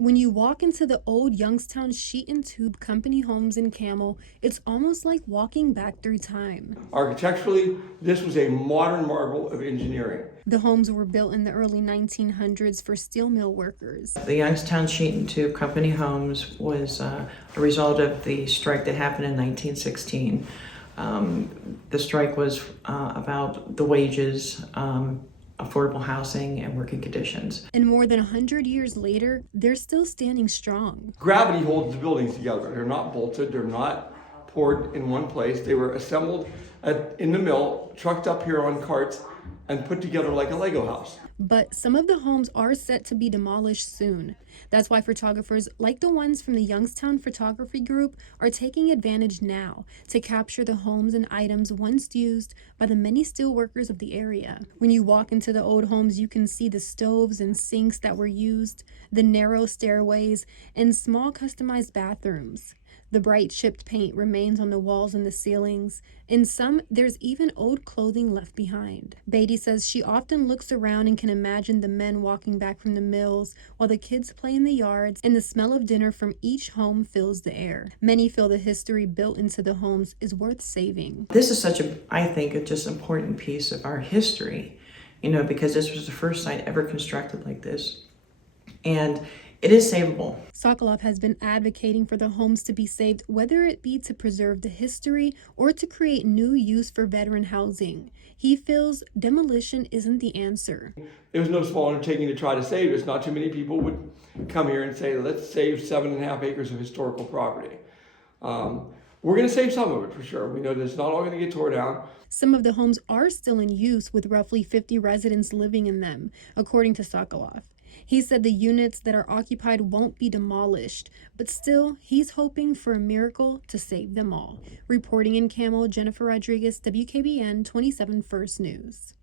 When you walk into the old Youngstown Sheet and Tube Company homes in Campbell, it's almost like walking back through time. Architecturally, this was a modern marvel of engineering. The homes were built in the early 1900s for steel mill workers. The Youngstown Sheet and Tube Company homes was a result of the strike that happened in 1916. The strike was about the wages, affordable housing, and working conditions. And more than 100 years later, they're still standing strong. Gravity holds the buildings together. They're not bolted, they're not poured in one place. They were assembled in the mill, trucked up here on carts, and put together like a Lego house. But some of the homes are set to be demolished soon. That's why photographers like the ones from the Youngstown Photography Group are taking advantage now to capture the homes and items once used by the many steel workers of the area. When you walk into the old homes, you can see the stoves and sinks that were used, the narrow stairways, and small customized bathrooms. The bright chipped paint remains on the walls and the ceilings. In some, there's even old clothing left behind. Beatty says she often looks around and can imagine the men walking back from the mills while the kids play in the yards, and the smell of dinner from each home fills the air. Many feel the history built into the homes is worth saving. This is such I think, a just important piece of our history, because this was the first site ever constructed like this. And it is savable. Sokolov has been advocating for the homes to be saved, whether it be to preserve the history or to create new use for veteran housing. He feels demolition isn't the answer. It was no small undertaking to try to save this. Not too many people would come here and say, let's save 7.5 acres of historical property. We're going to save some of it for sure. We know that it's not all going to get torn down. Some of the homes are still in use with roughly 50 residents living in them, according to Sokolov. He said the units that are occupied won't be demolished, but still, he's hoping for a miracle to save them all. Reporting in Campbell, Jennifer Rodriguez, WKBN 27 First News.